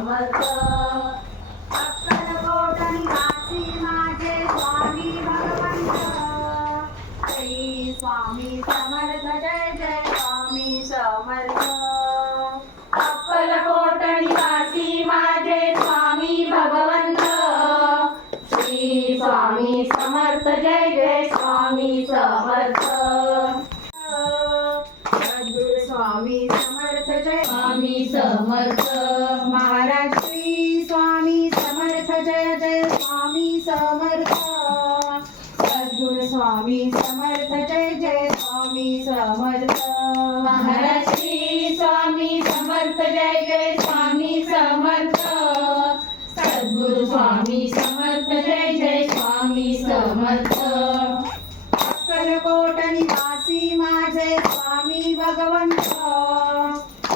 समर्थ जय जय स्वामी समर्थ. अक्कलकोट निवासी माझे स्वामी भगवंत.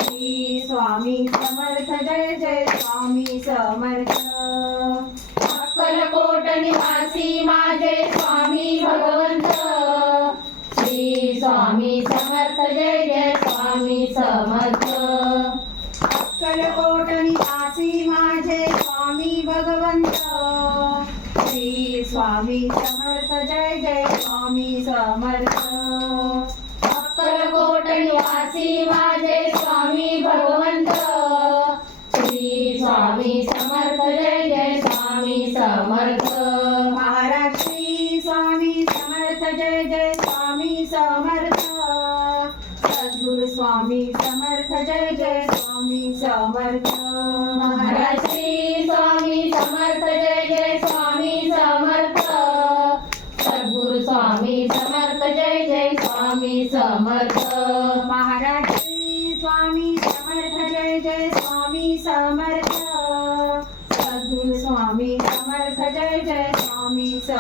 श्री स्वामी समर्थ जय जय स्वामी समर्थ. अक्कलकोट निवासी माझे स्वामी भगवंत. श्री स्वामी समर्थ जय जय स्वामी समर्थ. अक्कलकोट निवासी माझे स्वामी भगवंत. श्री स्वामी समर्थ जय जय स्वामी समर्थ. अक्कलकोट निवासी माझे स्वामी भगवंत. श्री स्वामी समर्थ जय जय स्वामी समर्थ. महाराज श्री स्वामी समर्थ जय जय स्वामी समर्थ. सद्गुरु स्वामी समर्थ जय जय स्वामी समर्थ. महाराज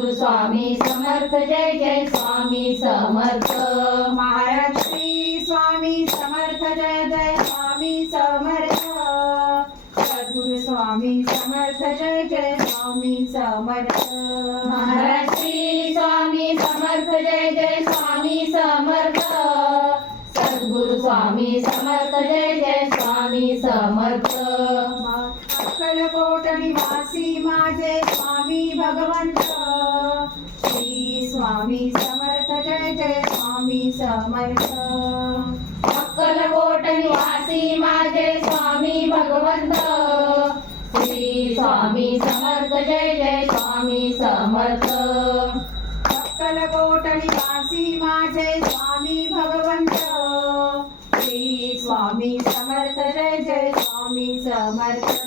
सद्गुरु स्वामी समर्थ जय जय स्वामी समर्थ. महाराज श्री स्वामी समर्थ जय जय स्वामी समर्थ. सद्गुरु स्वामी समर्थ जय जय स्वामी समर्थ. महाराज श्री स्वामी समर्थ जय जय स्वामी समर्थ. सद्गुरु स्वामी समर्थ जय जय स्वामी समर्थ. अक्कलकोट निवासी माझे स्वामी भगवंत. स्वामी समर्थ जय जय स्वामी समर्थ. अक्कलकोट निवासी माझे स्वामी भगवंत. श्री स्वामी समर्थ जय जय स्वामी समर्थ. अक्कलकोट निवासी माझे स्वामी भगवंत. श्री स्वामी समर्थ जय जय स्वामी समर्थ.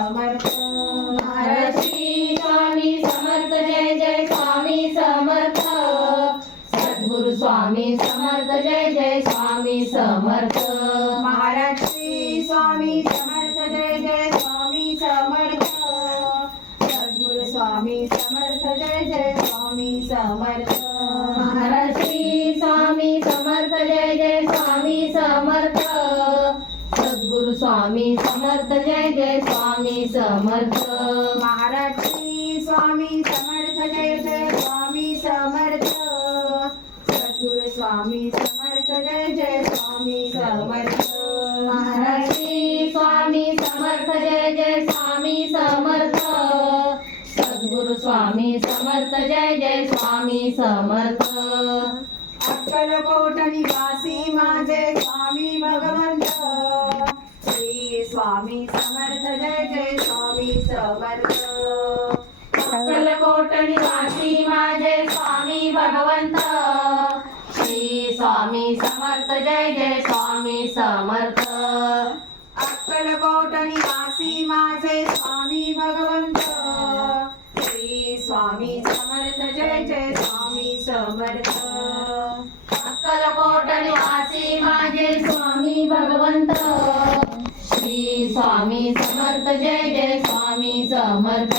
समर्थ महाराज श्री स्वामी समर्थ जय जय स्वामी समर्थ. सद्गुरु स्वामी स्वामी समर्थ जय जय स्वामी समर्थ. महाराज श्री स्वामी समर्थ जय जय स्वामी समर्थ. सद्गुरु स्वामी समर्थ जय जय स्वामी समर्थ. जय जय स्वामी समर्थ. अक्कलकोट निवासी माझे स्वामी भगवंत. श्री स्वामी समर्थ जय जय स्वामी समर्थ. अक्कलकोट निवासी माझे स्वामी भगवंत. श्री स्वामी समर्थ जय जय स्वामी समर्थ. अक्कलकोट निवासी माझे स्वामी भगवंत. श्री स्वामी माझे स्वामी भगवंत. श्री स्वामी समर्थ जय जय स्वामी समर्थ.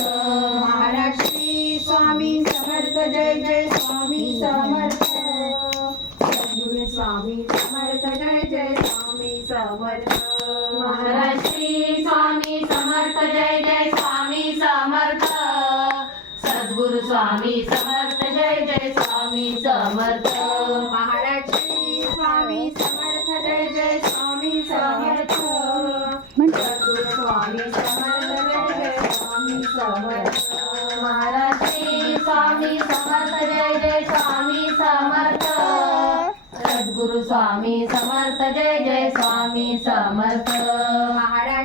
महाराज श्री स्वामी समर्थ जय जय स्वामी समर्थ. सद्गुरु स्वामी समर्थ जय स्वामी समर्थ जय जय स्वामी समर्थ महाराज स्वामी समर्थ जय जय स्वामी समर्थ. सद्गुरु स्वामी समर्थ जय जय स्वामी समर्थ. महाराज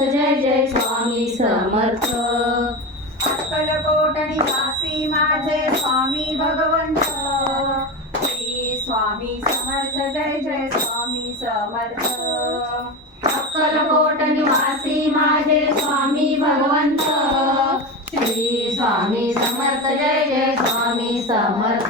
जय जय स्वामी समर्थ. अक्कलकोट निवासी माझे स्वामी भगवंत. श्री स्वामी समर्थ जय जय स्वामी समर्थ. अक्कलकोट निवासी माझे स्वामी भगवंत. श्री स्वामी समर्थ जय जय स्वामी समर्थ.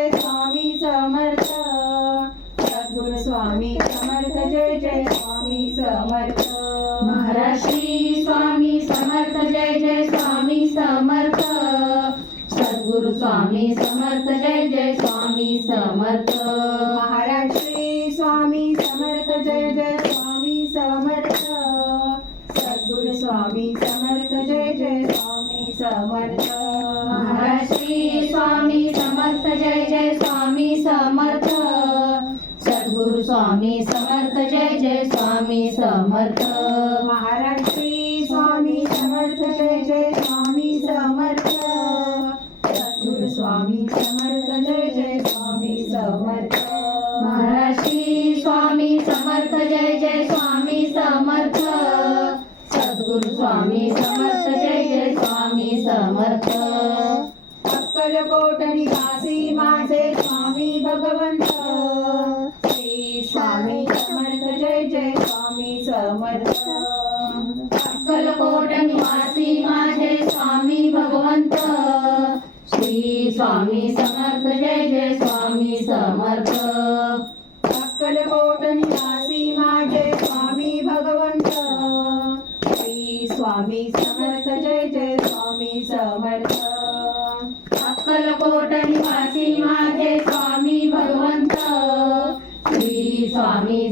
स्वामी समर्थ जय जय स्वामी समर्थ. महाराष्ट्री स्वामी समर्थ जय जय स्वामी समर्थ. सद्गुरु स्वामी समर्थ जय जय स्वामी समर्थ. महाराष्ट्री स्वामी समर्थ जय जय स्वामी समर्थ. सद्गुरु स्वामी समर्थ जय जय स्वामी समर्थ. स्वामी समर्थ जय जय स्वामी समर्थ. अक्कल अक्कलकोट काशी माझे स्वामी भगवंत. श्री स्वामी समर्थ जय जय स्वामी समर्थ. अक्कलकोट निवासी माझे स्वामी भगवंत. श्री स्वामी समर्थ जय जय स्वामी समर्थ. अक्कलकोट निवासी माझे स्वामी समर्थ जय जय स्वामी समर्थ. अक्कलकोट निवासी माझे स्वामी भगवंत. श्री स्वामी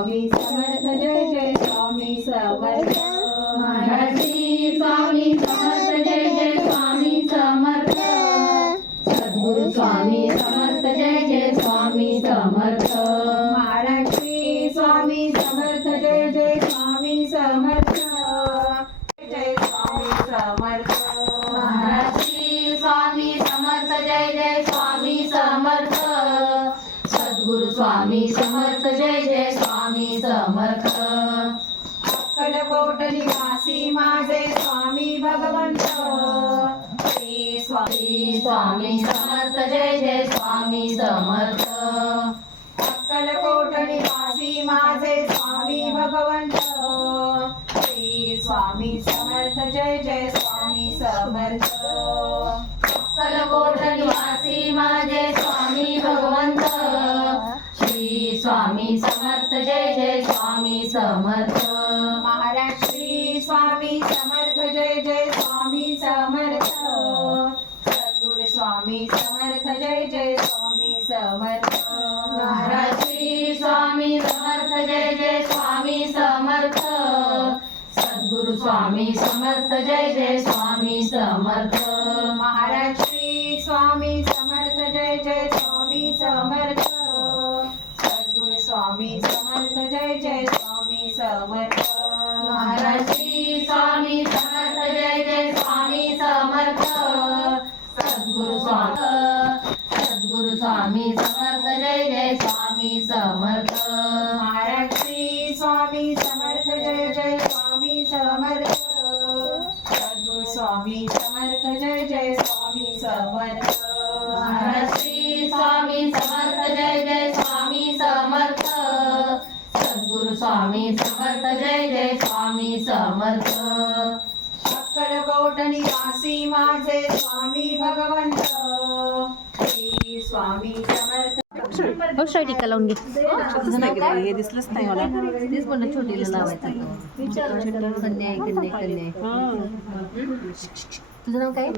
स्वामी समर्थ जय जय स्वामी समर्थ. महाराज स्वामी समर्थ जय जय स्वामी समर्थ. सद्गुरु स्वामी समर्थ जय जय स्वामी समर्थ. महाराज स्वामी स्वामी समर्थ. अक्कलकोट निवासी माझे स्वामी भगवंत. श्री स्वामी समर्थ जय जय स्वामी समर्थ. अक्कलकोट निवासी माझे स्वामी भगवंत. श्री स्वामी समर्थ जय जय स्वामी समर्थ. महाराज श्री स्वामी समर्थ जय जय स्वामी समर्थ. जय जय स्वामी समर्थ स्वामी समर्थ जय जय स्वामी समर्थ. अक्कलकोट निवासी माझे स्वामी भगवंत. श्री स्वामी समर्थ. हो टीका लावून घे. हे दिसलंच नाही मला. तेच म्हणलं छोटीला लावायचं. कन्या आहे कन्या आहे, कन्या आहे. तुझं नाव काय?